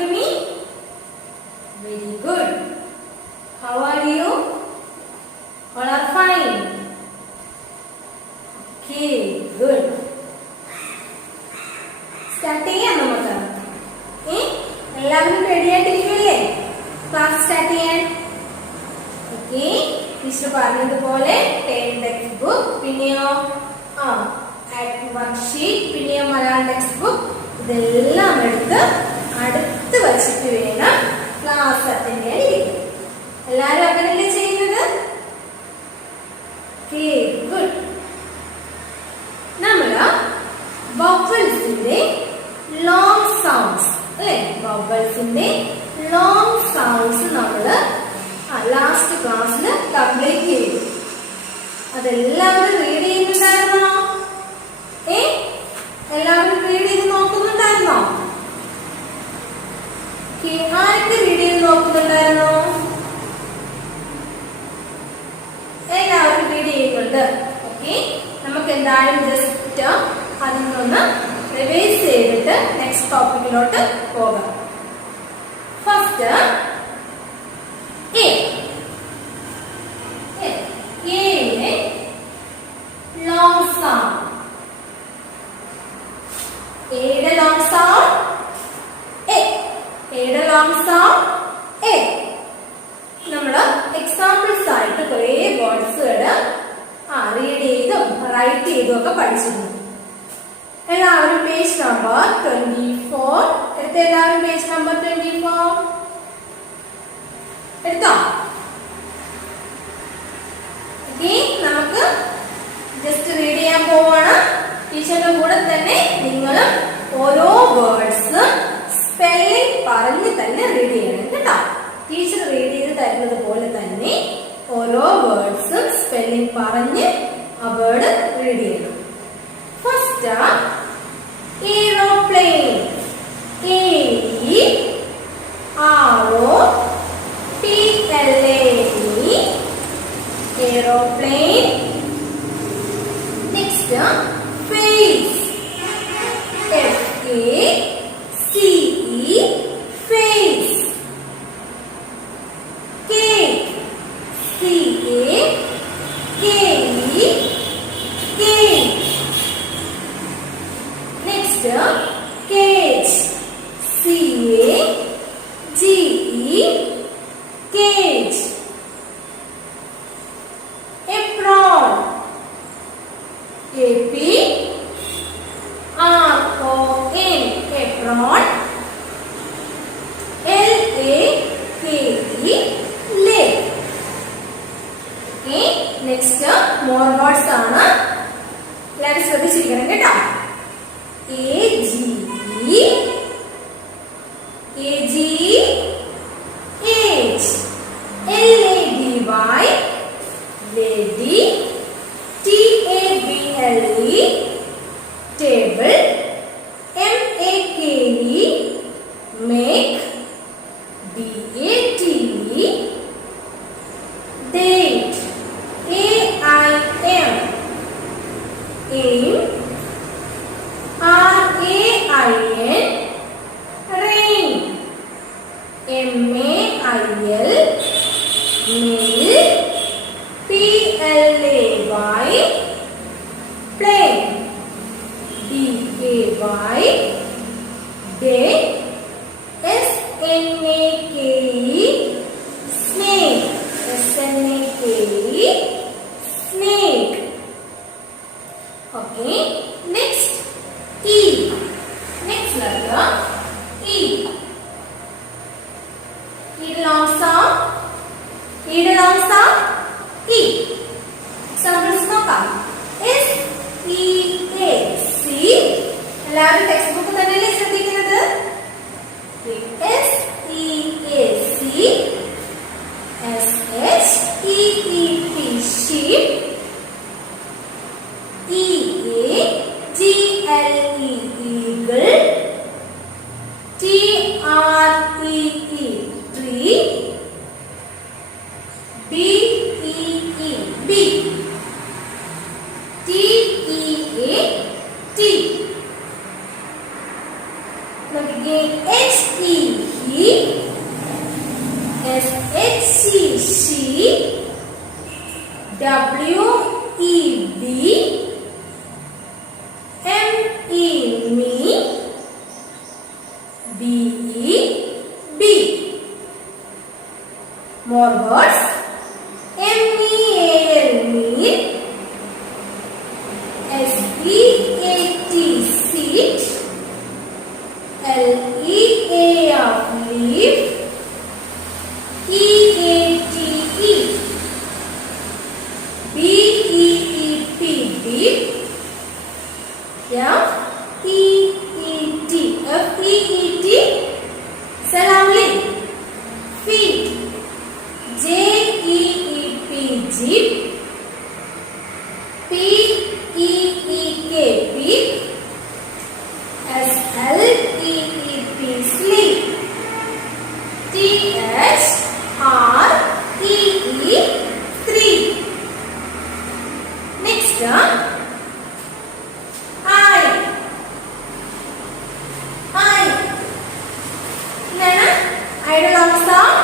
to me? Very good. How are you? All are fine. Okay, good. Start ചെയ്യാം നമുക്ക്. എല്ലാവരും ready ആയിട്ടിരിക്കില്ലേ class start ചെയ്യാൻ? Okay, teacher പറഞ്ഞതുപോലെ text book, പിന്നെയോ worksheet, പിന്നെയോ മലയാളം ടെക്സ്റ്റ് ബുക്ക്, ഇതെല്ലാം എടുത്ത് അടുത്ത് വച്ചിട്ട് വേണം ക്ലാസ് അറ്റൻഡ് ചെയ്യാൻ ഇരിക്കും. എല്ലാവരും അങ്ങനെയല്ലേ ചെയ്യുന്നത്? Okay, good. നമ്മള് വവ്വൽസിന്റെ ലോങ് സൗണ്ട്സ് അല്ലെ, വവ്വൽസിന്റെ ലോങ് സൗണ്ട്സ് നമ്മള് ലാസ്റ്റ് ക്ലാസ്സിൽ കംപ്ലീറ്റ് ചെയ്തു. അതെല്ലാവരും റീഡ് ചെയ്യുന്നുണ്ടായിരുന്നോ? എല്ലാവരും റീഡ് ചെയ്ത് നോക്കുന്നുണ്ടായിരുന്നോ? ആരൊക്കെ റീഡ് ചെയ്ത് നോക്കുന്നുണ്ടായിരുന്നോ? എല്ലാവരും റീഡ് ചെയ്യുന്നുണ്ട്. ഓക്കെ, നമുക്ക് എന്തായാലും ജസ്റ്റ് അതിൽ നിന്ന് റിവൈസ് ചെയ്തിട്ട് നെക്സ്റ്റ് ടോപ്പിക്കിലോട്ട് പോകാം. ഫസ്റ്റ് എയുടെ ലോങ് സൗണ്ട്. എയുടെ ലോങ് സൗണ്ട് എയുടെ ലോങ് സൗണ്ട് എ. നമ്മള് എക്സാമ്പിൾസ് ആയിട്ട് കുറെ വേർഡ്സുകള് റീഡ് ചെയ്തും റൈറ്റ് ചെയ്തും ഒക്കെ പഠിച്ചിരുന്നു. എല്ലാവരും പേജ് നമ്പർ 24 എടുത്ത, എല്ലാവരും പേജ് നമ്പർ 24 എടുത്തോ? ഓക്കെ, നമുക്ക് ജസ്റ്റ് റീഡ് ചെയ്യാൻ പോവാണ്. ടീച്ചറിന്റെ കൂടെ തന്നെ നിങ്ങളും ഓരോ വേർഡ്സ് സ്പെല്ലിംഗ് പറഞ്ഞ് തന്നെ റീഡ് ചെയ്യണം കേട്ടോ. ടീച്ചർ റീഡ് ചെയ്ത് തരുന്നത് പോലെ തന്നെ ഓരോ വേർഡ്സും സ്പെല്ലിംഗ് പറഞ്ഞ് ആ വേർഡ് റീഡ് ചെയ്യണം. First aeroplane. Aeroplane. Next, face. F-A-C-E, face. Cake. C-A-K-E, cake. Next, cage. C-A-G-E, cage. Apron. A-P-R-O-N, apron. L-A-K-E, leg. Okay, next more words ആണ്. എല്ലാവരും ശ്രദ്ധിച്ചിരിക്കണം കേട്ടോ. A-G-E, age. L-A-D-Y, lady. T-A-B-L-E, table. M-A-K-E, make. D-A-T-E, date. A-I-M, aim. R-A-I-N, rain. M-A-I-L, mail. P-L-A-Y, plane. D-A-Y, day. S-N-A-K-E, snake. S-N-A-K-E, snake. Okay, next E. Next letter E. E long sound. E long sound. E. Examples നോക്കാം. S-E-A-C. എല്ലാവരും text book തന്നെയല്ലേ ശ്രദ്ധിക്കുന്നത്? S-E-A-C. S-H-E-E-P, sheep. E-A-G-L-E, eagle. T-R-E-E, tree. B-E-E, bee. T-E-A, T. Look again. H-E, WEB, ME, me, BE, bee. More words. MEAL, meal. SEAT, seat. LEAF, leaf. EAT, eat. BEEP, beep. FEET, FEET, say loudly. Feet. JEEP, jeep. PEEK, peak. SLEEP, sleep. THREE, three. Next, idle long sound.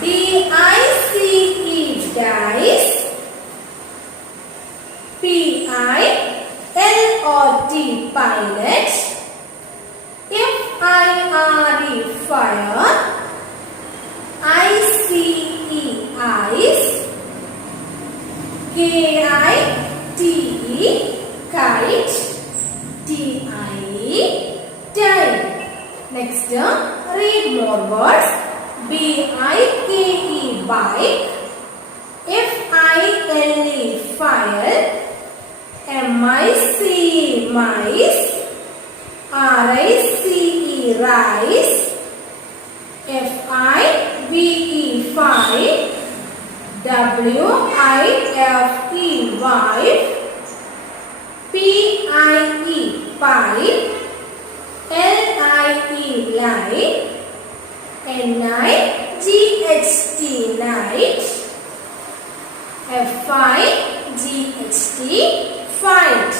DICE, dice. PILOT, pilot. FIRE, fire. ICE, ice. KITE, kite. TIE, time. Next, read more words. BIKE, bike. FILE, file. MICE, mice. RICE, rice. FIVE, five. WIFE, wife. PIE, pipe. LIE, light. NIGHT, night. FIGHT, fight.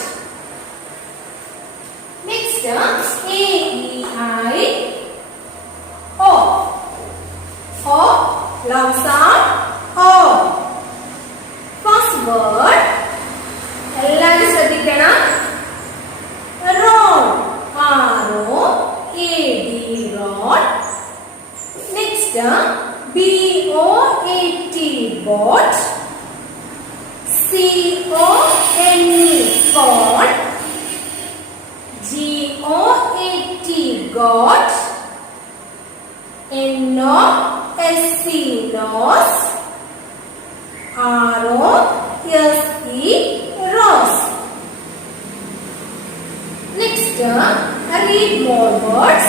Next, AEI, O. O, long sound, O. First word, എല്ലാവരും ശ്രദ്ധിക്കണം. Road, ROAD, road. Next, BOAT, boat. CONE, cone. GOAT, got. NOSE, nose. ROSE, rose. Next, read more words.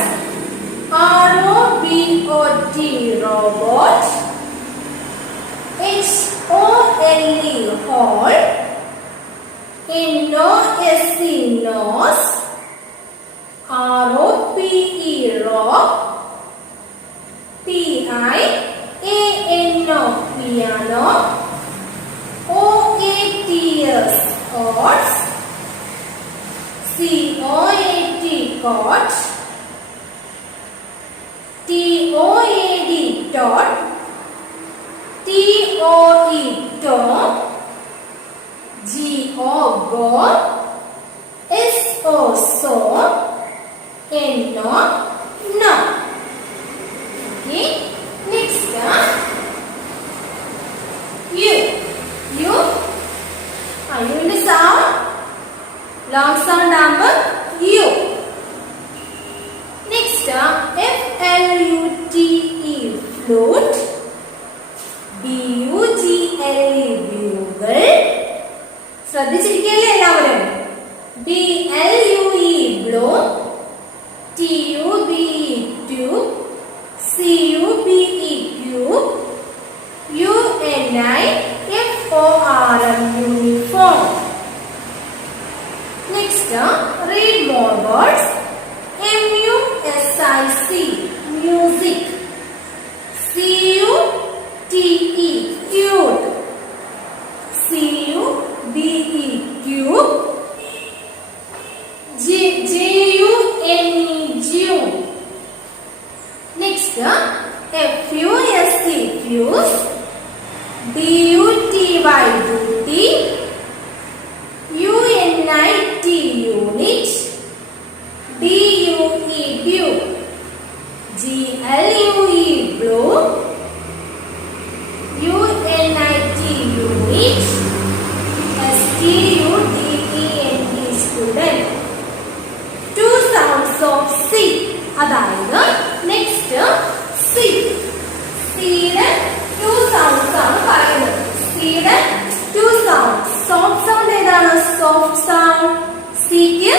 ROBOT, robot. HOLE, hole. NOSE, nose. ROPE, rock. PIANO, piano. OATS, oats. COAT, cot. TOAD, tot. TOE, tom. GO, go. SO, so. NO, no. Okay. Next, U. U. Are you in the sound? Long sound number U. Next, FLUTE, flute. BUGLE, bugle. ശ്രദ്ധിച്ചിരിക്കല്ലേ എല്ലാവരും? BLUE, blow. TUBE, tube. CUBE, cube. UNIFORM, uniform. Next, read more words. MUSIC, music. CUTE, cute. CUBE, cube. JUNE, June. Next, FUSE, fuse. DUTY duty, UNIT unit, DUE due, GLUE blue, UNIT unit, STUDENT student. Two sounds of C. അതായത് next C. സിയുടെ to sounds ആണ് പറയുന്നത്. സിയുടെ to sound. Soft sound ഏതാണ്? Soft sound. സിക്ക്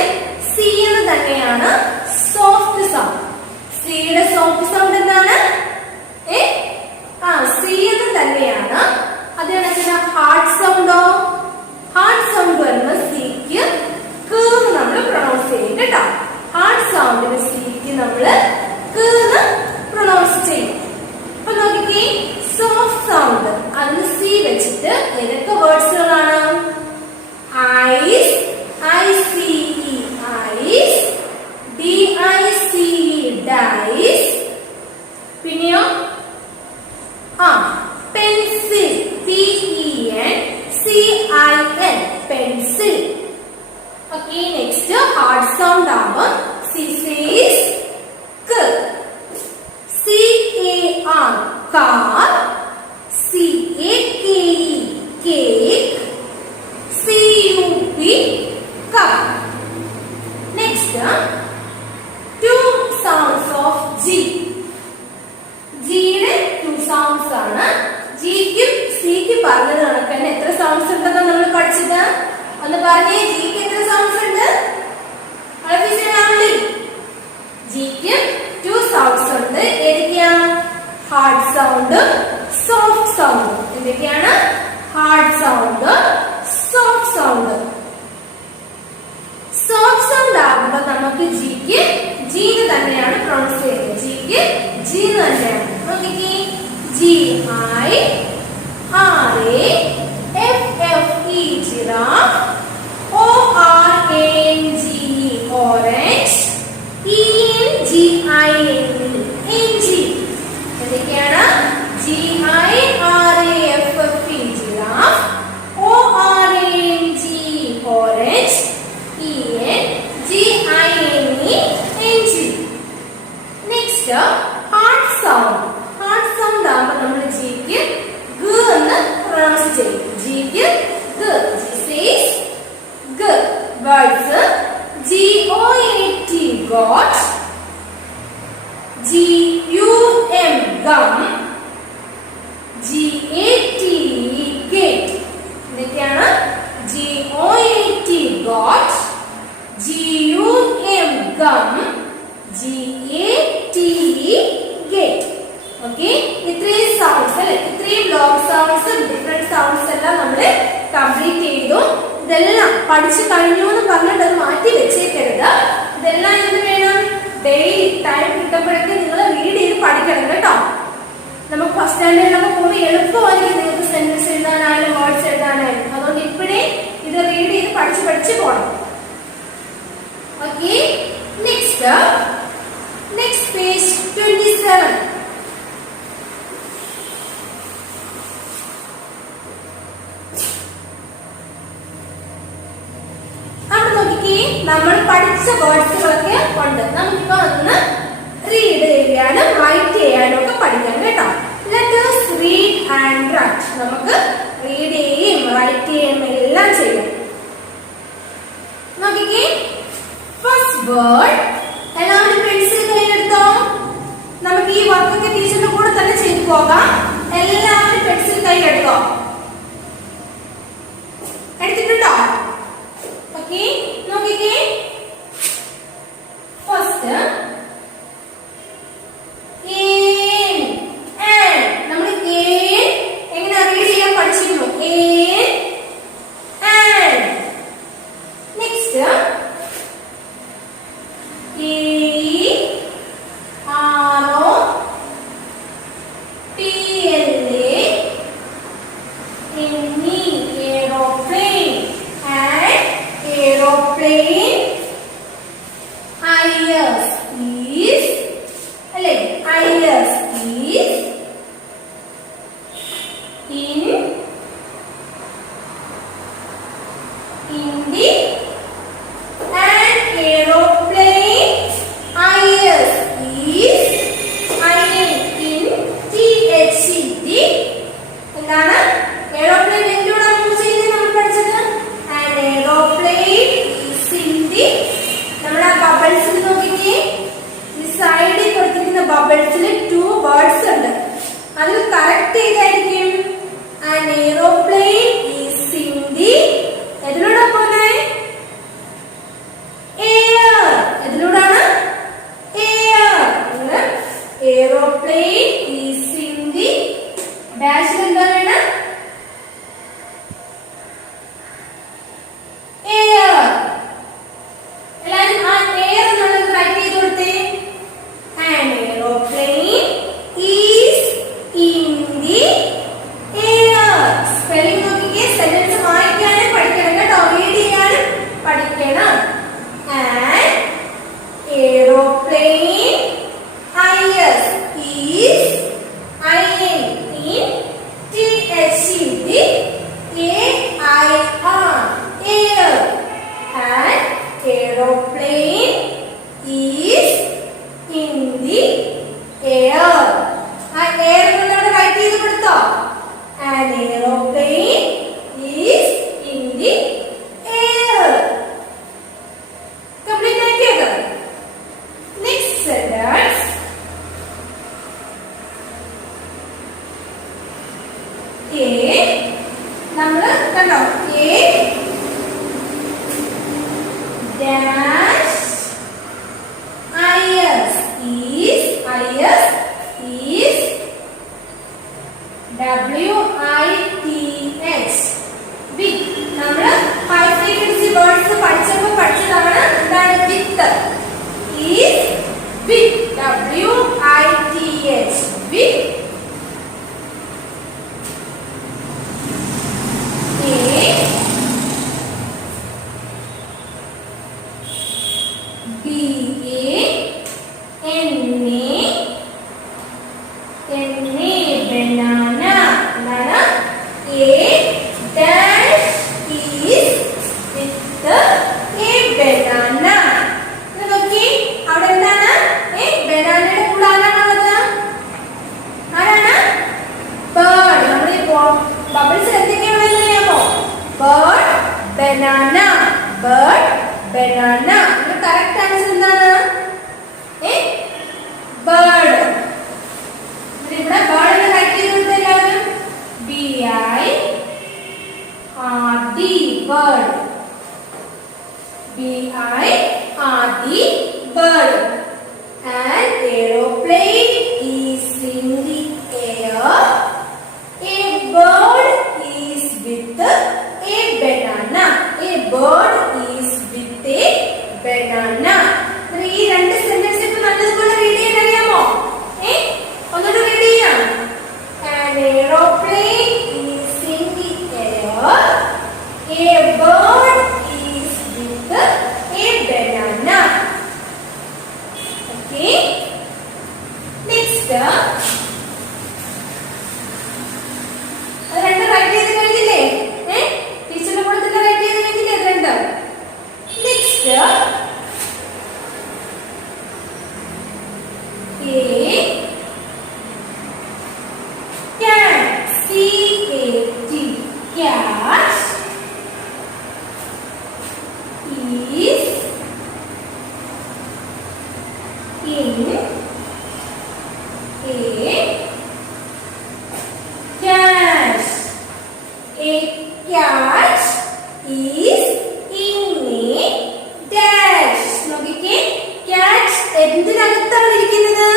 C എന്ന് തന്നെയാണ് soft sound. സിയുടെ സോഫ്റ്റ് സൗണ്ട് എന്താണ്? സി എന്ന് തന്നെയാണ്. അത് കണക്കിന് ഹാർഡ് സൗണ്ടോ? ഹാർഡ് സൗണ്ട് വരുന്ന സിക്ക് ക്ക് നമ്മൾ പ്രൊണൗൺസ് ചെയ്യും കേട്ടോ. ഹാർഡ് സൗണ്ടിന് സിക്ക് നമ്മള് ക്ക് പ്രൊണൗൺസ് ചെയ്യും. അപ്പൊ നോക്കിക്കേ, സോഫ്റ്റ് സൗണ്ട് അതിന് സി വെച്ചിട്ട് ഏതൊക്കെ വേർഡ്സുകളാണ്? Ice, ICE ice, DICE dice, പിന്നെയോ pencil, PENCIL pencil. Okay, next hard sound ആവുമ്പോൾ സി സേസ് ക്ക്, CAR car, CAKE cake, CUP cup. Next two sounds of G. ജിയുടെ ടു സൗണ്ട്സ് ആണ്. ജിക്കും സിക്കും പറഞ്ഞത് കണക്കന്നെ എത്ര സൗണ്ട്സ് ഉണ്ടെന്ന് നമ്മൾ പഠിച്ചത്? ഒന്ന് പറഞ്ഞേ, ജിക്ക് എത്ര സൗണ്ട്സ് ഉണ്ട്? ജിക്ക് ടു സൗണ്ട്സ് ഉണ്ട്. ഏതൊക്കെയാ? Hard sound, soft sound. എന്തൊക്കെയാണ്? Hard sound, soft sound. Soft sound ആകുമ്പോൾ നമുക്ക് ജിക്ക് ജീന്ന് തന്നെയാണ് പ്രൊണൗൺസ് ചെയ്യുന്നത്. ജിക്ക് ജീന്ന് തന്നെയാണ്. നോക്കിക്കേ, GIRAFFE giraffe, ORANGE orange, ENGINE ഇഞ്ചി. എന്തൊക്കെയാണ്? GIRAFFE giraffe, ORANGE orange, ENGINE ഇഞ്ചി. Next hard sound. Hard sound ആകുമ്പോൾ നമ്മൾ ജിക്ക് ഗ എന്ന് പ്രൊണൗൺസ് ചെയ്യും. ജിക്ക് ഗ. ജി സേസ് ഗ. Words GOAT got, GUM gum, GATE gate. എന്തൊക്കെയാണ്? GOAT got, GUM gum, GATE gate. Okay, ഇത്രയും സൗണ്ട്സ് അല്ലെ, ഇത്രയും ബ്ലോക്ക് സൗണ്ട്സ്, ഡിഫറെന്റ് സൗണ്ട്സ് എല്ലാം നമ്മൾ കംപ്ലീറ്റ് ചെയ്തു. ഇതെല്ലാം പഠിച്ചു കഴിഞ്ഞു എന്ന് പറഞ്ഞിട്ട് അത് മാറ്റി വെച്ചേക്കരുത്. ഇതെല്ലാം എന്ത് വേണം? ഡെയിലി ടൈം കിട്ടുമ്പോഴൊക്കെ നിങ്ങൾ റീഡ് ചെയ്ത് പഠിക്കണം കേട്ടോ. നമുക്ക് ഫസ്റ്റ് സ്റ്റാൻഡേർഡിലൊക്കെ പോകുമ്പോൾ എളുപ്പമായിരിക്കും നിങ്ങൾക്ക് സെന്റൻസ് എഴുതാനായാലും വേർഡ്സ് എഴുതാനായാലും. അതുകൊണ്ട് ഇപ്പോഴേ ഇത് റീഡ് ചെയ്ത് പഠിച്ച് പോകണം. Okay, next page 27. നമ്മൾ പഠിച്ച വേർഡ്സുകളൊക്കെ ഉണ്ട്. നമുക്കിപ്പോ അതൊന്ന് റീഡ് ചെയ്യാനും റൈറ്റ് ചെയ്യാനും ഒക്കെ പഠിക്കാം കേട്ടോ. Let us read and write. നമുക്ക് റീഡ് ചെയ്യുകയും റൈറ്റ് ചെയ്യുകയും എല്ലാം ചെയ്യാം. നോക്കിക്കേ, ഫസ്റ്റ് വേർഡ്. എല്ലാവരും പെൻസിൽ കയ്യിലെടുത്തോ? നമുക്ക് ഈ വർക്കൊക്കെ ടീച്ചറിന്റെ കൂടെ തന്നെ ചെയ്തു പോകാം. എല്ലാവരും പെൻസിൽ കയ്യിലെടുത്തോ? എടുത്തിട്ടുണ്ടോ? ഓക്കെ, നോക്കിക്കേ. ഫസ്റ്റ് നമ്മൾ എങ്ങനെ റീഡ് ചെയ്യാൻ പഠിച്ചിരുന്നു? നെക്സ്റ്റ് ബബിൾസിൽ 2 വേർഡ്സ് ഉണ്ട്. അതിൽ കറക്റ്റ് ഏതായിരിക്കും? An aeroplane is in the എതിലൂടെ പോകുന്നേ? എയർ. എതിലൂടാണ്? Air. Aeroplane is in the ഡാഷിൽ എന്താ വേണം? എയർ. എല്ലാവരും ആ എയർ എന്നുള്ളത് റൈറ്റ് ചെയ്ത് കൊടുത്തേ. An aeroplane is in the air. Spelling നോക്കിക്കേ. സെന്റൻസ് വായിക്കാനും പഠിക്കണം കേട്ടോ. റീഡ് ചെയ്യാനും പഠിക്കണം. An aeroplane is air. An aeroplane is in the air. ആ എയർ എന്നുള്ളത് റൈറ്റ് ചെയ്ത് കൊടുത്തോ? An aeroplane is in the air. Complete ആക്കിയത്. Next sentence. നമ്മൾ കണ്ടോ? A dash is is WITH with. നമ്മൾ 5 frequency words പഠിച്ചപ്പോൾ പഠിച്ചതാണ് എന്താണ് വിത്ത്. is with WITH with. Banana. Bird, banana. The correct answer എന്താണ്? Bird. ഇവിടെ bird എന്ന് റൈറ്റ് ചെയ്തിട്ട് എല്ലാവരും BIRD bird. BIRD bird. An aeroplane is in the air. A bird is with a banana. A bird is with a banana. ഈ രണ്ട് sentence ഇപ്പോ നല്ലതുപോലെ read ചെയ്യാൻ അറിയാമോ? ഒന്നുകൂടി റീഡ് ചെയ്യാം. An aeroplane is in the air. A bird is with a banana. Okay. Next. അത് രണ്ട് റൈറ്റ് ചെയ്ത് കഴിഞ്ഞില്ലേ? ടീച്ചറിന്റെ കൂടെ തന്നെ റൈറ്റ് ചെയ്ത് കഴിഞ്ഞില്ലേ അത് രണ്ട്? Next cat. CAT cat is in a cat. A cat is in a dash. നോക്കിക്കേ, cat എന്തിനകത്താണ് ഇരിക്കുന്നത്?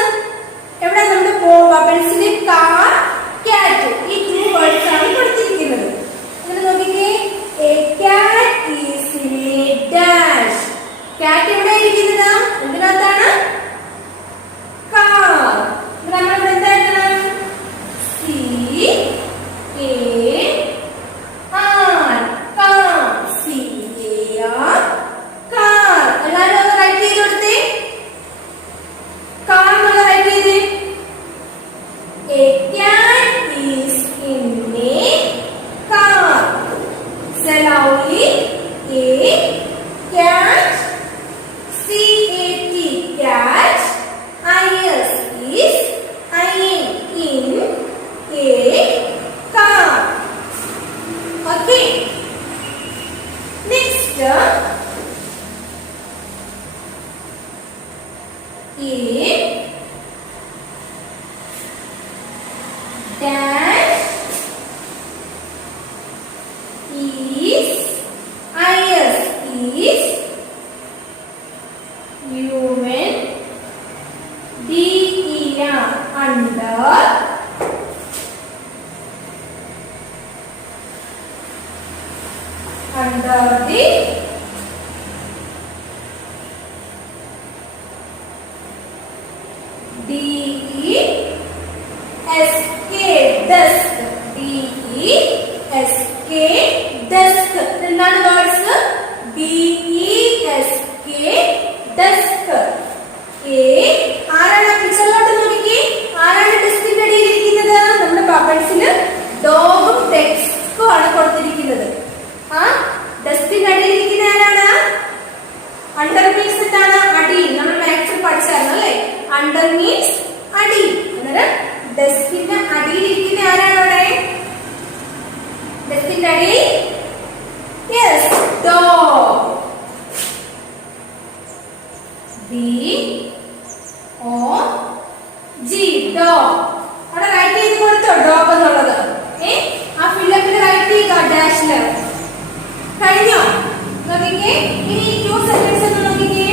under, under the D-E-S-K, desk, D-E-S-K, desk. എന്താണ് വേർഡ്സ്? D-E-S-K, desk. ആരാണ് പിക്ചറിലോട്ട് നോക്കിക്കേ? ആരാണ് ഡെസ്കിന്റെ അടിയിൽ ഇരിക്കുന്നത്? നമ്മുടെ ബബിൾസിന് ഡോഗും ഡെസ്കും ആണ് കൊടുത്തിരിക്കുന്നത്. ആ ഡെസ്കിന്റെ അടിയിൽ ഇരിക്കുന്ന ആരാണ്? അണ്ടർ മീൻസ് എന്താണ്? അടി. നമ്മൾ മാത്സിൽ പഠിച്ചായിരുന്നു അല്ലേ? അണ്ടർ മീൻസ് അടി. അന്നേരം ഡെസ്കിന്റെ അടിയിൽ ഇരിക്കുന്ന ആരാണ് അവിടെ? ഡെസ്കിന്റെ അടിയിൽ യെസ് ഡോഗ്. D-O-G, dog. അവിടെ റൈറ്റ് ചെയ്ത് കൊടുത്തോ ഡോഗ് എന്നുള്ളത്? ആ ഫില്ലപ്പിൽ റൈറ്റ് ചെയ്യുക ഡാഷില്. കഴിഞ്ഞോ? നോക്കിക്കേ. ഇനി ടു സെന്റൻസ് ഒന്ന് നോക്കിക്കേ.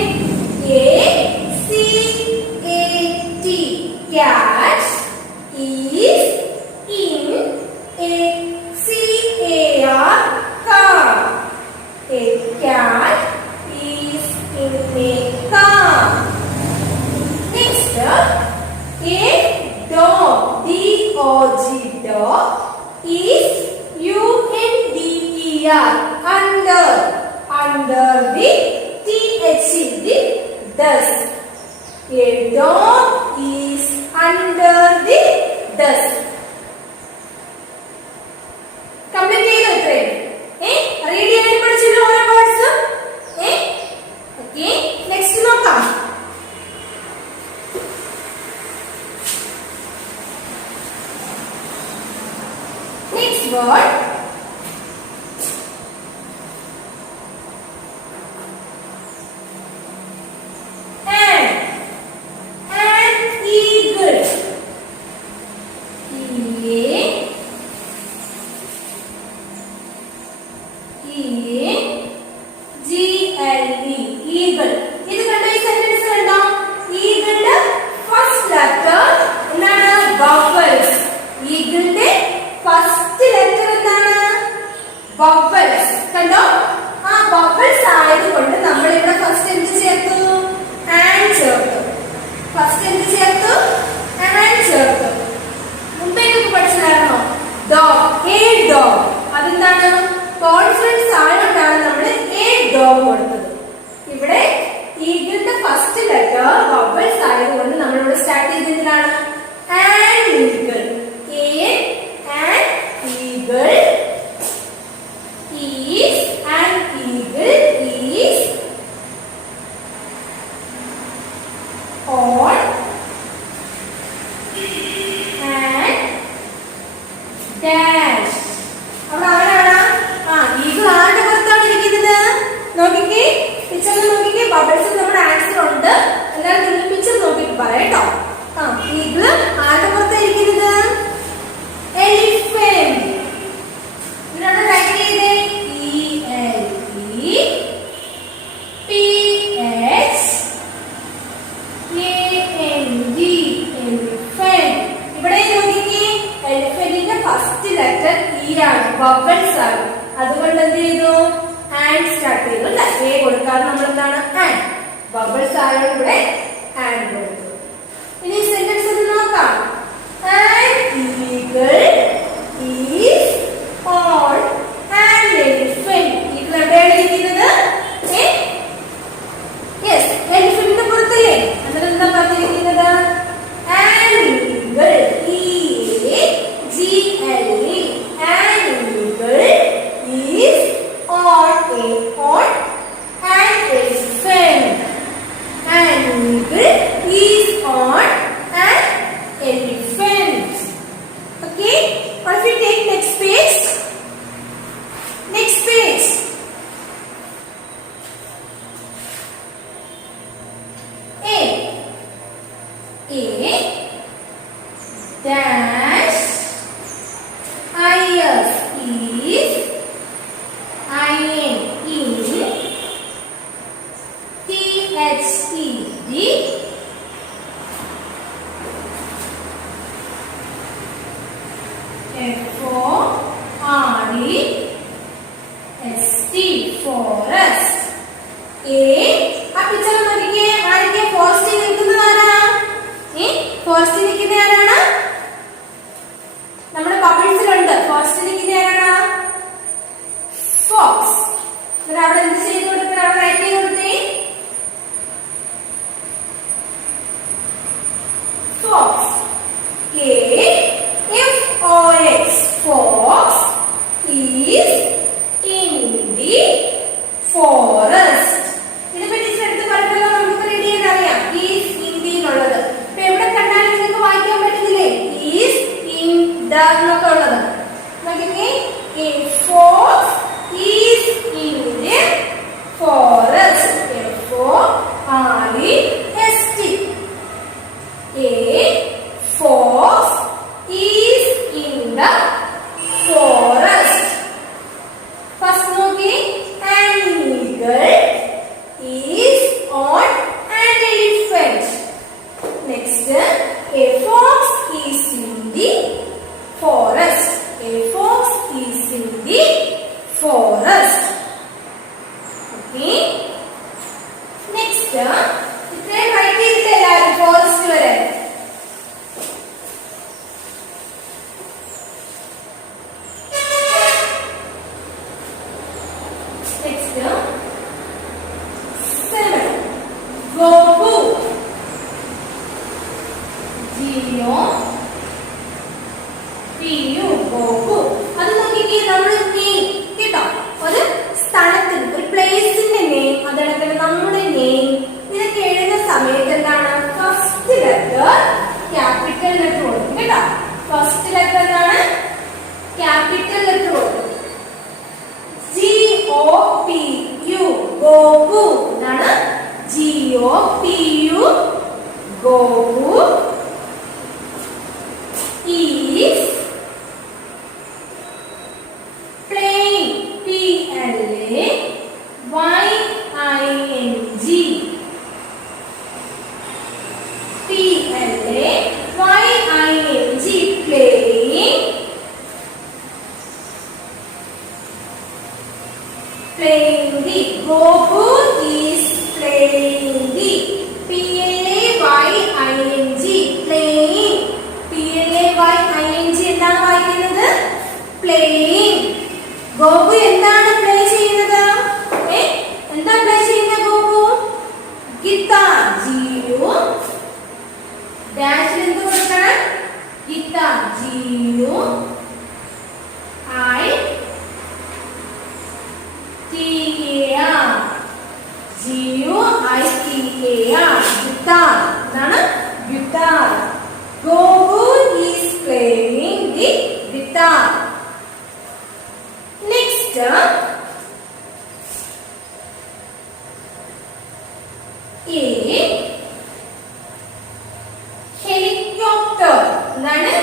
A-C-A-T, cat is in a C-A-R, car. A cat is in a car. Next, a dog, D-O-G, dog is U-N-D-E-R, under, under the T-H-E, the desk. A dog is under the desk. Complete ചെയ്തോ ഇത്രയും? Read ചെയ്യാൻ പഠിച്ചല്ലോ ഓരോ words. Okay, next നോക്കാം. Next word bubbles കണ്ടോ? ആ bubbles ആയതുകൊണ്ട് നമ്മൾ ഇവിടെ ഫസ്റ്റ് എന്ത് ചേർത്തു? ആൻഡ് ചേർത്തു. ഫസ്റ്റ് എന്ത് ചേർത്തു? ആൻഡ് ചേർത്തു. മുമ്പേ പഠിച്ചതായിരുന്നോ? Dog, a dog. അതെന്താണ്? കോൺഫിഡൻസ് ആയതുകൊണ്ടാണ് നമ്മൾ എ ഡോഗ് കൊടുത്തത്. ഇവിടെ ഈഗിളിന്റെ ഫസ്റ്റ് ലെറ്റർ ബബിൾസ് ആയതുകൊണ്ട് നമ്മൾ ഇവിടെ സ്റ്റാർട്ട് ചെയ്തതിലാണ് and eagle. A and eagle is, an eagle is on and dash. അവിടെ ആരാണ്? ഈഗിൾ ആരുടെ പുറത്താണ് ഇരിക്കുന്നത്? നോക്കിക്കേ, പിക്ചറിൽ നോക്കിക്കേ. ബബിൾസിൽ നമ്മുടെ ആൻസർ ഉണ്ട്. എല്ലാവരും നിങ്ങൾ പിക്ചർ നോക്കിട്ട് പറയാട്ടോ. ഈഗിൾ ആരുടെ പുറത്താണ് ഇരിക്കുന്നത്? എലിഫന്റ്. ഇതിനോട് റൈറ്റ് ചെയ്തേ. ബബിൾസ് ആണ്. അതുകൊണ്ട് എന്ത് ചെയ്തു? ആൻഡ് സ്റ്റാർട്ട് ചെയ്തു. എ കൊടുക്കാതെ നമ്മൾ എന്താണ്? ആൻഡ്. ബബിൾസ് ആയതുകൊണ്ട് ഇവിടെ ആൻഡ് കൊടുത്തു. ഇനി സെന്റൻസ് ഒന്ന് നോക്കാം. An eagle is on an elephant. Eagle എവിടെയാണ് ഇരിക്കുന്നത്? യെസ്, എലിഫന്റിന്റെ പുറത്തല്ലേ? എന്നിട്ട് എന്താ പറഞ്ഞിരിക്കുന്നത്? An eagle, E-A-G-L-E, an eagle is on an elephant. An eagle is on an elephant. Okay, or if we take next page. Next page. A dash is in T-H-E-D F-O-R-E-S-T forest. A ആ picture നോക്കിക്കേ ആരൊക്കെ ഫോറസ്റ്റിൽ നിൽക്കുന്നത് ആരാ ഫോറസ്റ്റിൽ നിൽക്കുന്ന ആരാണ് നമ്മുടെ ബബിൾസിലുണ്ട് ഫോറസ്റ്റിൽ നിൽക്കുന്ന ആരാണ് ഫോക്സ് അവിടെ എന്ത് ചെയ്ത് കൊടുക്കണം അവിടെ റൈറ്റ് ചെയ്ത് കൊടുത്തേ fox A-F-O-X fox is in the forest. ഇതിനെ ടീച്ചർ എടുത്ത് പറഞ്ഞല്ലോ നമുക്ക് റെഡി ചെയ്യാൻ അറിയാം is in the എന്നുള്ളത് അപ്പൊ എവിടെ കണ്ടാലും നിങ്ങൾക്ക് വായിക്കാൻ പറ്റുന്നില്ലേ is in the എന്നൊക്കെ ഉള്ളത് നോക്കിക്കേ a fox is in the forest F-O-R-E-S-T A fox is in the forest. First notice an eagle is on an elephant. Next a fox is in the forest. A fox is in the forest. Okay. Next ഇത്രയും right ചെയ്തിട്ട് എല്ലാവരും forest വരെ next 7 Gopu G-O-P-U Gopu അത് നോക്കിക്കേ നമ്മൾ കേട്ടോ ഒരു സ്ഥലത്തിന് ഒരു പ്ലേസിന്റെ നെയിം അതേപോലെ നമ്മുടെ നെയിം ഇതൊക്കെ എഴുതുന്ന സമയത്ത് എന്താണ് ഫസ്റ്റ് ലെറ്റർ ക്യാപിറ്റൽ ലെറ്റർ കൊടുക്കും കേട്ടോ ഫസ്റ്റ് ലെറ്റർ എന്താണ് ക്യാപിറ്റൽ ലെറ്റർ കൊടുക്കും G-O-P-U ഗോപു എന്നാണ് G-O-P-U Gopu is playing P-L-A-Y-I-N-G P-L-A-Y-I-N-G playing the Gopu is playing the P-L-A-Y-I-N-G playing P-L-A-Y-I-N-G എന്താണ് വായിക്കുന്നത് playing ഗോപു എന്താണ് പ്ലേ ചെയ്യുന്നത് എന്താ പ്ലേ ചെയ്യുന്നത് ഗോപു ഗിത്താർ G-U ഡാഷ് എന്ത് കൊടുക്കണം guitar G-U I T-A-R G-U-I-T-A-R guitar എന്താണ് guitar Gopu is playing the guitar. Next A helicopter എന്താണ്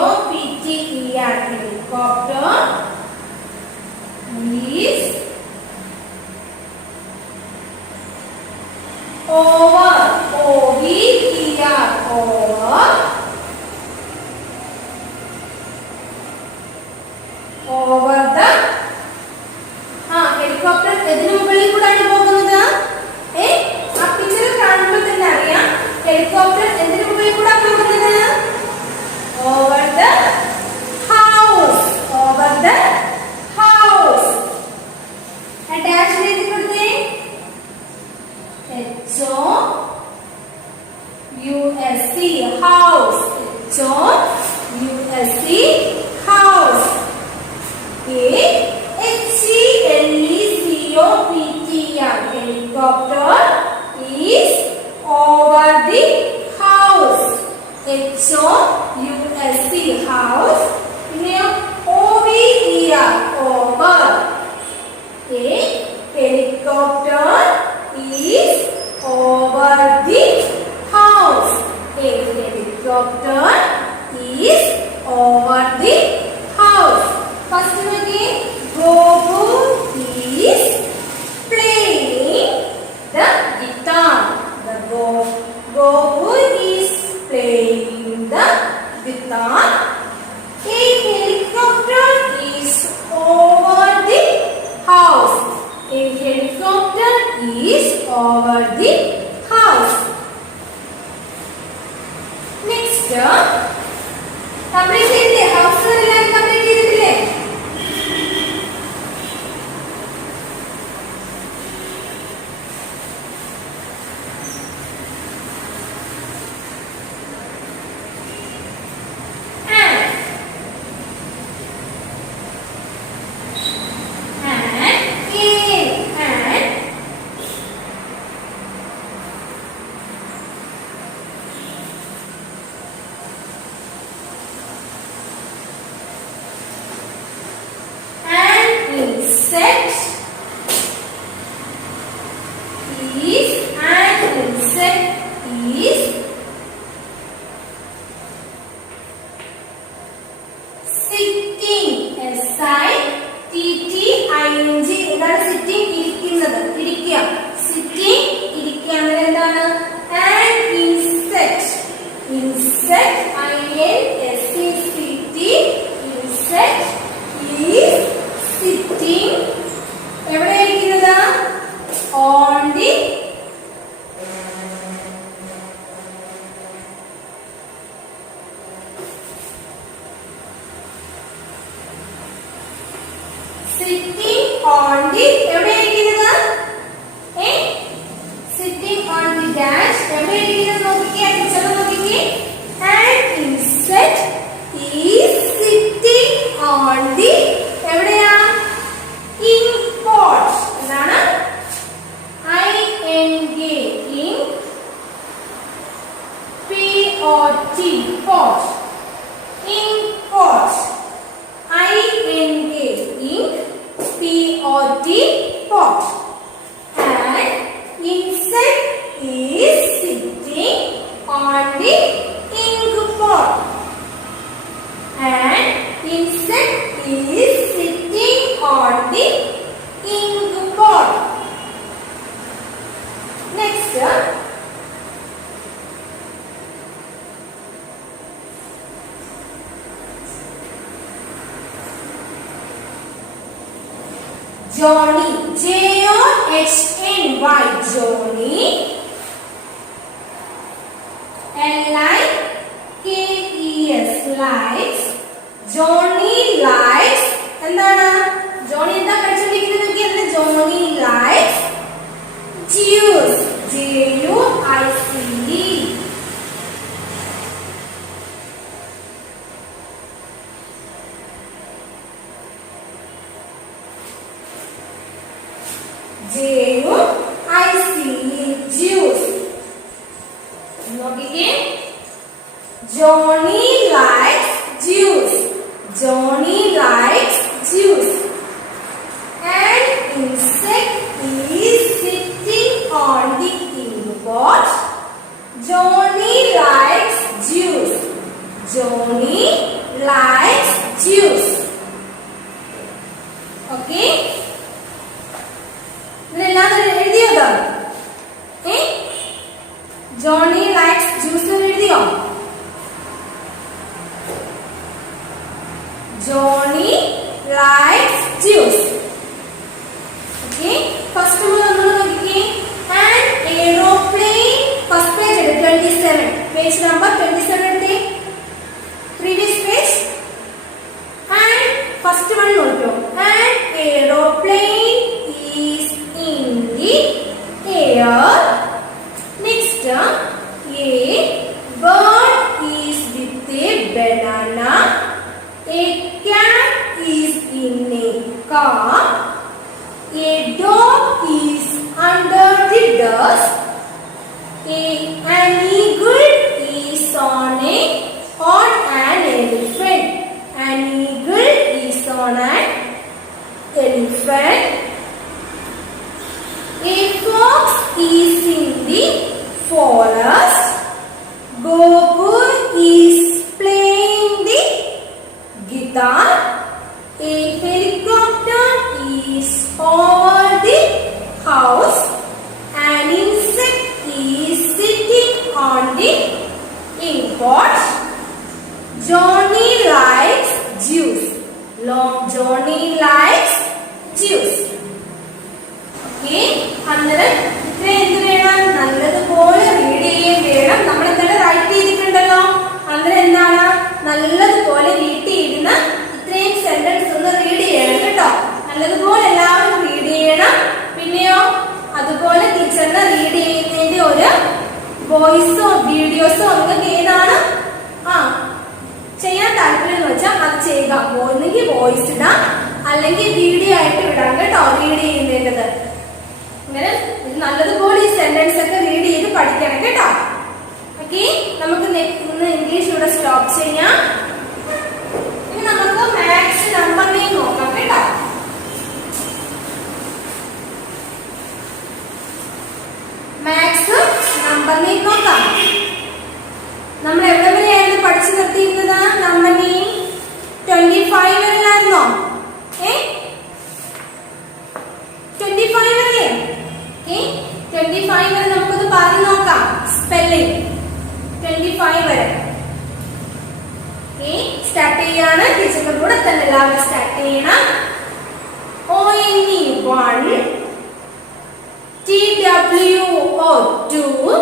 H-E-L-I-C-O-P-T-E-R helicopter is over O-V-E-R over the helicopter എതിനു മുകളിൽ കൂടാണ് പോകുന്നത് ആ പിക്ചർ കാണുമ്പോൾ തന്നെ അറിയാം helicopter എന്തിനു മുകളിൽ കൂടാണ് പോകുന്നത് over the house dash എഴുതി കൊടുത്തേ H-O-U-S-E house H-O-U-S-E house H-E-L-E-C-O-P-T-R helicopter is over the house H-O-U-S-E house O-V-E-R over a helicopter is over the house a helicopter helicopter is over the house. First one again. Gopu is playing the guitar. The Gopu is playing the guitar. A helicopter is over the house. A helicopter is over the house. Next, complete the house and complete the sitting on the sitting on the dash and insect is sitting on the ink pot. ing ink pot pot ink pot ing ink pot pot. And insect is sitting on the ink pot. And insect is sitting on the ink pot. Next, Johnny, Johny, Johnny, likes, likes, Johnny likes, Johnny Johnny likes juice, juice. Juice. Okay. Johnny likes juice. Johnny likes juice. And insect is sitting on the ink pot. Johnny likes juice. Johnny likes juice. Okay. Johnny likes juice. Johnny likes juice. Okay. First one, an aeroplane. First page 27. Page number 27. Previous page. And first one note. An aeroplane is in the air. Next, a bird is with a banana. A cat is in a car. A dog is under the dust. An eagle is on an elephant. An eagle is on an elephant. A fox is in the forest. Gopu is on the inkpot. Johnny likes juice. Johnny likes juice. Okay, അന്നേരം ഇത്ര എന്ത് വേണം? നല്ലതുപോലെ read ചെയ്യുകയും വേണം. നമ്മൾ എന്താണ് right ചെയ്തിട്ടുണ്ടല്ലോ. അന്നേരം എന്താണ് നല്ലതുപോലെ റീഡ് ചെയ്യുന്ന ഇത്രയും സെന്റൻസ് ഒന്ന് റീഡ് ചെയ്യണം കേട്ടോ. നല്ലതുപോലെ എല്ലാവരും റീഡ് ചെയ്യണം. പിന്നെയോ അതുപോലെ ടീച്ചറിന് റീഡ് ചെയ്യുന്നതിന്റെ ഒരു വോയിസോ വീഡിയോസോ നിങ്ങൾക്ക് ഏതാണ് ചെയ്യാൻ താല്പര്യം എന്ന് വെച്ചാൽ അത് ചെയ്യുക. ഒന്നുകിൽ വോയിസ് ഇടാം അല്ലെങ്കിൽ വീഡിയോ ആയിട്ട് ഇടാം കേട്ടോ. റീഡ് ചെയ്യുന്നതിൻ്റെത് അങ്ങനെ നല്ലതുപോലെ ഈ സെന്റൻസ് ഒക്കെ റീഡ് ചെയ്ത് പഠിക്കണം കേട്ടോ. ഓക്കെ, നമുക്ക് ഇന്ന് ഇംഗ്ലീഷ് ഇവിടെ സ്റ്റോപ്പ് ചെയ്യാം. ഇനി നമുക്ക് മാത്സ് നമ്പർ നെയിം നോക്കാം കേട്ടോ. മാത്സ് നമ്പർ നെയിം നോക്കാം. നമ്മൾ എവിടെ വരെയായിരുന്നു പഠിച്ചു നിർത്തിയിരുന്നത്? Number name 25 വരെയായിരുന്നോ? 25 വരെ. 25 വരെ നമുക്കത് പറഞ്ഞു നോക്കാം. സ്പെല്ലിംഗ് 25 വരെ സ്റ്റാർട്ട് ചെയ്യാണ്. ടീച്ചറിന്റെ കൂടെ തന്നെ എല്ലാവരും സ്റ്റാർട്ട് ചെയ്യണം. ONE 1, TWO 2,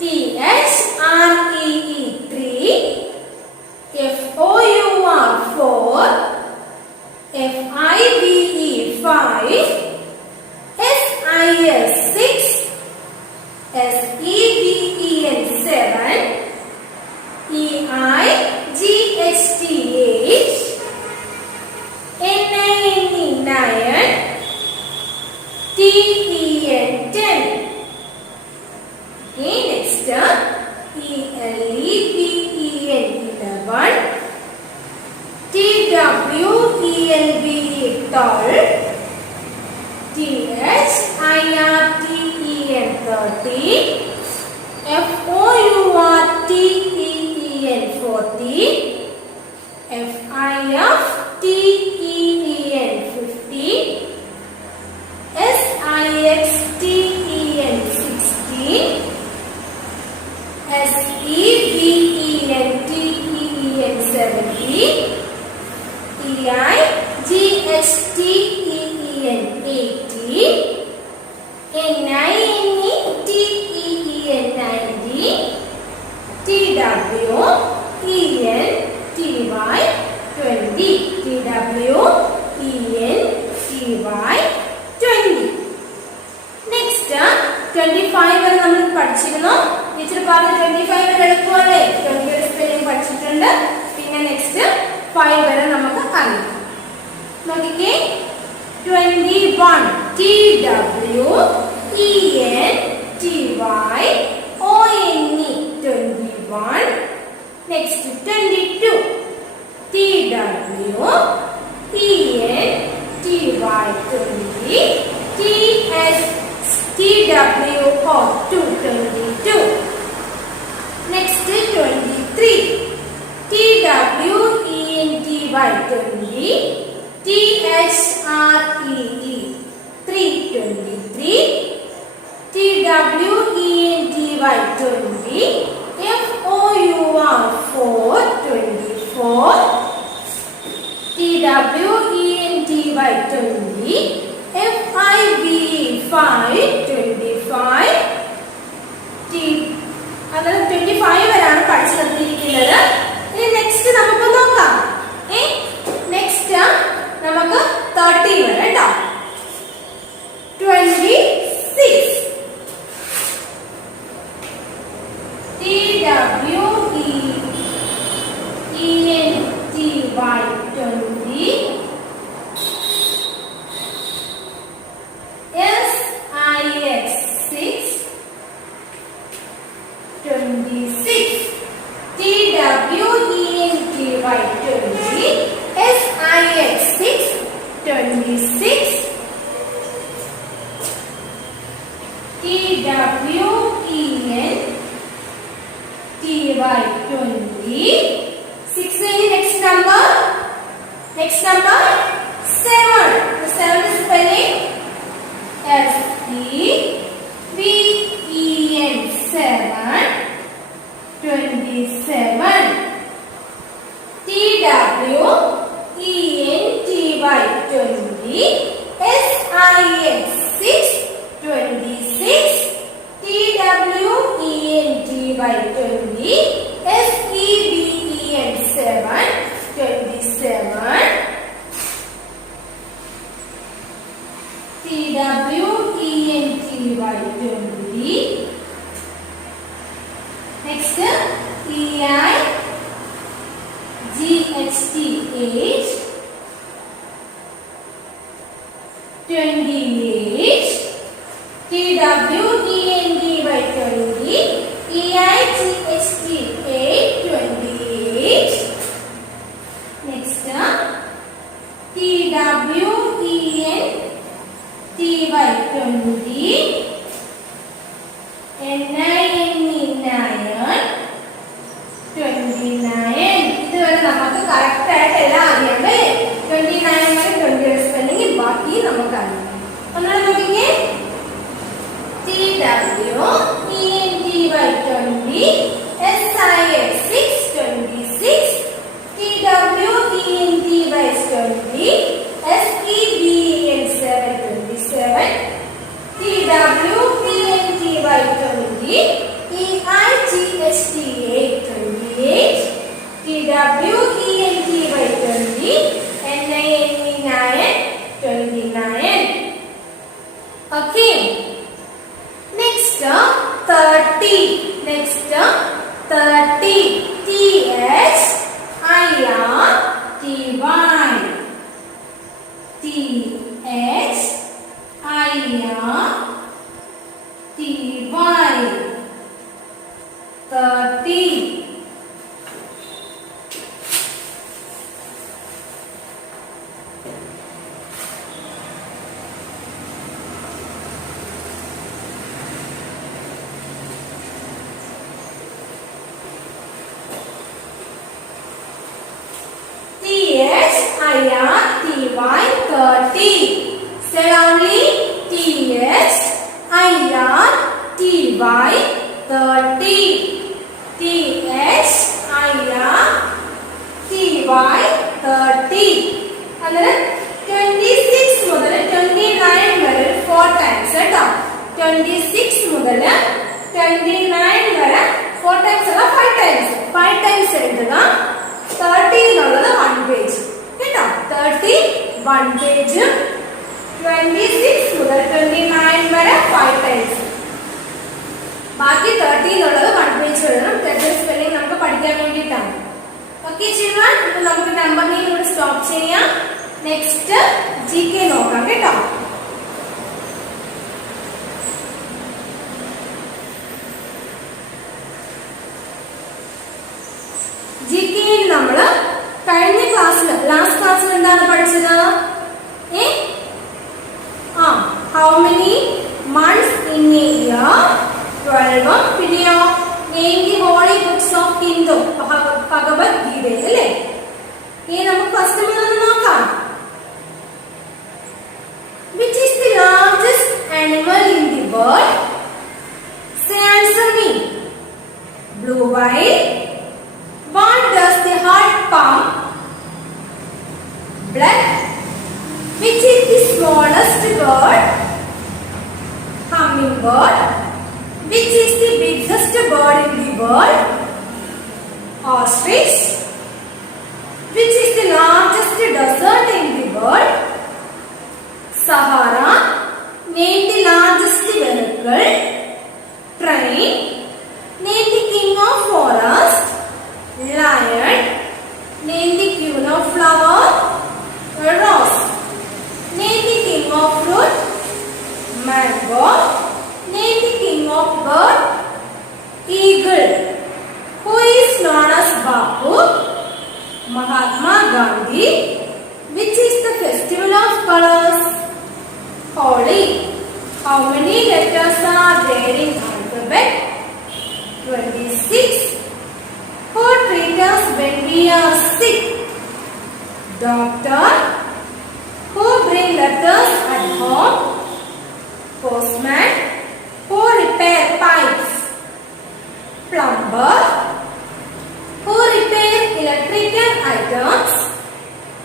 THREE 3, FOUR 4, FIVE 5, SIS 6, SEVEN 7, EIGHT 8, NINE 9, TEN 10. Okay, next ELEVEN 11, TWELVE 12, THIRTEN 30, FOURTEEN 40, FIFTEEN 50, SIXTEN 60, SEVENTEEN 70, EIGHTEEN 80, NINETEEN 90, TWENTY 20, TWENTY 20. Next 25 വരെ നമ്മൾ പഠിച്ചിരുന്നു. ടീച്ചർ പറഞ്ഞു 25 വരെ എളുപ്പമല്ലേ? 20 വരെ സ്പെല്ലിംഗ് പഠിച്ചിട്ടുണ്ട്. പിന്നെ നെക്സ്റ്റ് 5 വരെ നമുക്ക് അറിയാം. നോക്കിക്കേ, 21 TWENTYONE 21. Next 22 TWENTY 20, TWO 22. Next 23 TWENTY 20, THREE 323, TWENTY 20, FOUR 424, TWENTY 20, FIVE 525. അതായത് 25 വരെയാണ് പഠിച്ചു നിർത്തിയിരിക്കുന്നത്. ഇനി നെക്സ്റ്റ് നമുക്ക് നോക്കാം. നെക്സ്റ്റ് നമുക്ക് 30 വരെ കേട്ടോ. 26 TWENTY 20, SIX 6, 26, TWENTY 20, SIX 6, 26, TWENTY 20. 6 next number. Next number 7. The 7 is spelling SEVEN 7. by 20. SEVEN 7, 27. TWENT by 20. Next EIGHT 8, 28. TWENT by 20. EIGHT 8, 28. Next TWENT by 20. NINE 9, 29. ഇതുവരെ നമുക്ക് കറക്റ്റ് ആയിട്ട് എല്ലാം അറിയാമല്ലേ? 29 വരെ 20 സ്പെല്ലിംഗ് ബാക്കി നമുക്ക് അറിയാം. ഒന്നാമത് നോക്കിക്കേ. TWENT by 20. SIX 26. TWENT by 20. SEVEN 7, 27. TWENT by 20. EIGHT 8, 28. TWENT by 20. NINE 9, 29. Okay. Next 30. Next 30. THIRTY. THIRTY. 30. Say only THIRTY. 30. THIRTY. അങ്ങനെ 26 മുതൽ 29 വരെ 4 ടൈംസ് കേട്ടോ. 26 മുതൽ 29 വരെ 4 ടൈംസ് അല്ല 5 ടൈംസ്. 5 ടൈംസ് എഴുതുക. 30 എന്നുള്ളത് 1 പേജ് കേട്ടോ. 30 1 പേജ്. 26 മുതൽ 29 വരെ 5 ടൈംസ്. ബാക്കി 30 എന്നുള്ളത് 1 പേജ് എഴുതണം. സ്പെല്ലിംഗ് നമുക്ക് പഠിക്കാൻ വേണ്ടിയിട്ടാണ്. ഓക്കെ ചിൽഡ്രൻ, ഇപ്പൊ നമുക്ക് നമ്പർ നെയിം സ്റ്റോപ്പ് ചെയ്യാം. നെക്സ്റ്റ് GK നോക്കാം കേട്ടോ. GK നമ്മൾ കഴിഞ്ഞ ക്ലാസ്സിൽ ലാസ്റ്റ് ക്ലാസ്സിൽ എന്താണ് പഠിച്ചത്? How many months in a year? 12. പിന്നെയോ name the holy books of Hindu. ഭഗവത് ഗീത അല്ലേ? ഇനി നമുക്ക് ഫസ്റ്റ് ഒന്ന് നോക്കാം. Which is the largest animal in the world? Say answer me. Blue whale. What does the heart pump? Blood. Which is the smallest bird? Hummingbird. Which is the biggest bird in the world? Ostrich. Which is the largest desert in the world? Sahara. Name the largest vehicle. Train. Name the king of forest. Lion. Name the queen of flower. Rose. Name the king of fruit. Mango. Name the king of bird. Eagle. Who is known as Bapu? Mahatma Gandhi. Which is the festival of colors? Holi. How many letters are there in alphabet? 26. Who treats us when we are sick? Doctor. Who bring letters at home? Postman. Who repair pipes? Plumber. Who repair electrical items?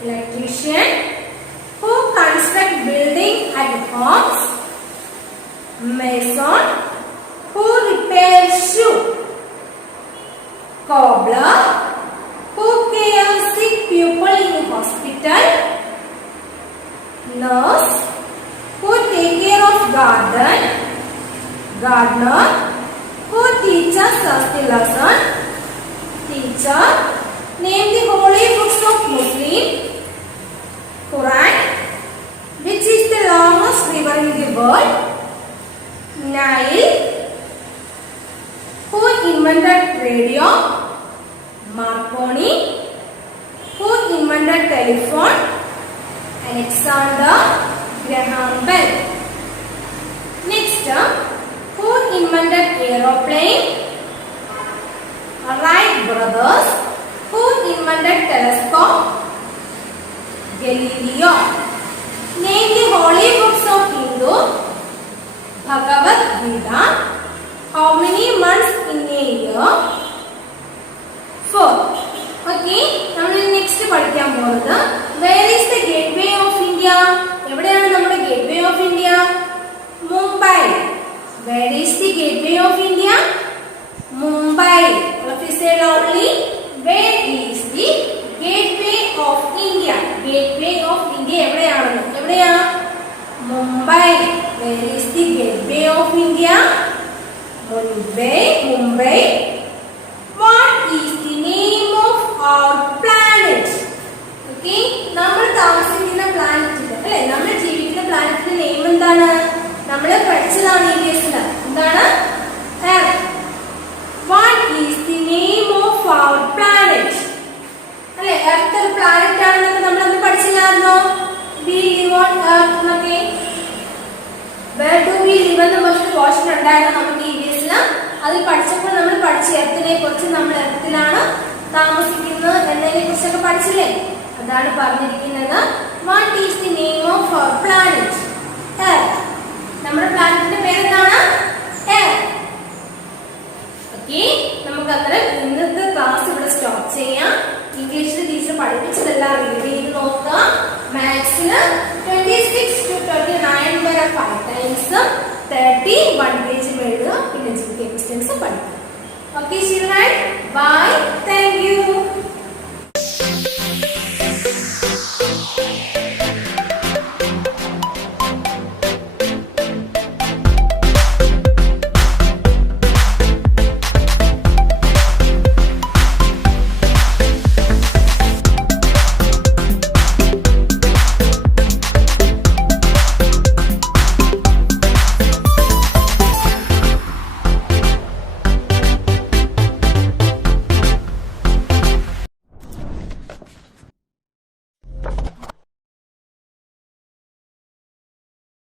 Electrician. Who construct building at homes? Mason. Who repair shoe? cobbler, who cares sick people in hospital, nurse, who take care of garden, gardener, who teaches us the lesson, teacher. Name the holy books of Muslim. Quran. Which is the longest river in the world? Nile. Who invented radio? Marconi. Who invented telephone? Alexander Graham Bell. Next, who invented aeroplane? Wright brothers. Who invented telescope? Galileo. Name the holy books of Hindu. Bhagavad Gita. How many months in a year? 4. Okay, നമ്മൾ next പഠിക്കാൻ പോകുന്നത് where is the gateway of India? എവിടെയാണ് നമ്മുടെ gateway of India? Mumbai. Where is the gateway of India? Mumbai. All of you say loudly. Where is the gateway of India? Gateway of India എവിടെയാണ്? എവിടെയാ? Mumbai. Where is the gateway of India? Mumbai. What is the name of our planet? Okay, നമ്മൾ താമസിക്കുന്ന പ്ലാനറ്റിന്റെ അല്ലെ നമ്മൾ ജീവിക്കുന്ന പ്ലാനറ്റിന്റെ name എന്താണ്? നമ്മൾ പഠിച്ചതാണ് EVS-ൽ. എന്താണ്? Earth. What is the name of our planet? അല്ലെ Earth ഒരു പ്ലാനറ്റ് ആണെന്നൊക്കെ നമ്മൾ അന്ന് പഠിച്ചില്ലായിരുന്നോ? We live on Earth എന്നൊക്കെ. Where do we live എന്ന് പറഞ്ഞൊരു പോർഷൻ ഉണ്ടായിരുന്നു നമുക്ക് EVS-ൽ. അത് പഠിച്ചപ്പോൾ നമ്മൾ പഠിച്ചു എർത്തിനെ കുറിച്ച്. നമ്മൾ എർത്തിലാണ് താമസിക്കുന്നത് എന്നതിനെ കുറിച്ചൊക്കെ പഠിച്ചില്ലേ? അതാണ് പറഞ്ഞിരിക്കുന്നത്. What is the name of our planet? Earth. നമ്മുടെ പ്ലാനറ്റിന്റെ പേരെന്താണ്? എർത്ത്. ഓക്കെ, നമുക്ക് അന്നേരം ഇന്നത്തെ ക്ലാസ് ഇവിടെ സ്റ്റോപ്പ് ചെയ്യാം. ഇംഗ്ലീഷിൽ ടീച്ചർ പഠിപ്പിച്ചതെല്ലാം റീഡ് ചെയ്ത് നോക്കുക. മാത്സിന് 26 to 29 വരെ 5 times 30 1 പേജ് എഴുതുക. പിന്നെ GK ക്വസ്റ്റ്യൻസ് പഠിക്കുക. Okay children, bye.